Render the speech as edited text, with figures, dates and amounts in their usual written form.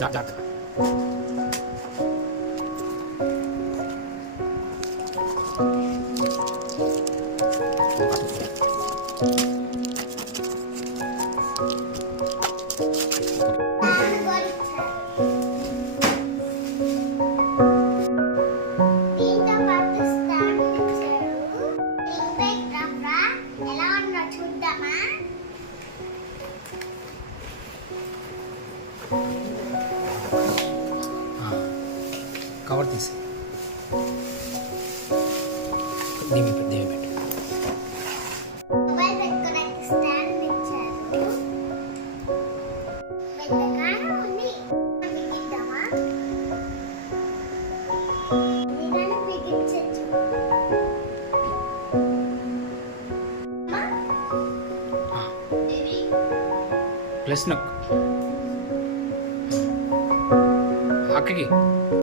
జాగ్రత్త. దీంతో పాటు స్టాండ్ ఇచ్చారు. రింగ్ బ్యాగ్ రా ఎలా ఉందో చూద్దామా? కవర్ తీసి దీని పెట్టు. మొబైల్ పెట్టుకోవడానికి స్టాండ్ ఇచ్చారు. పెద్దగానే ఉంది. బిగిద్దామా? ఇదని బిగించచ్చు. ప్లస్ నొక్కు అక్కకి.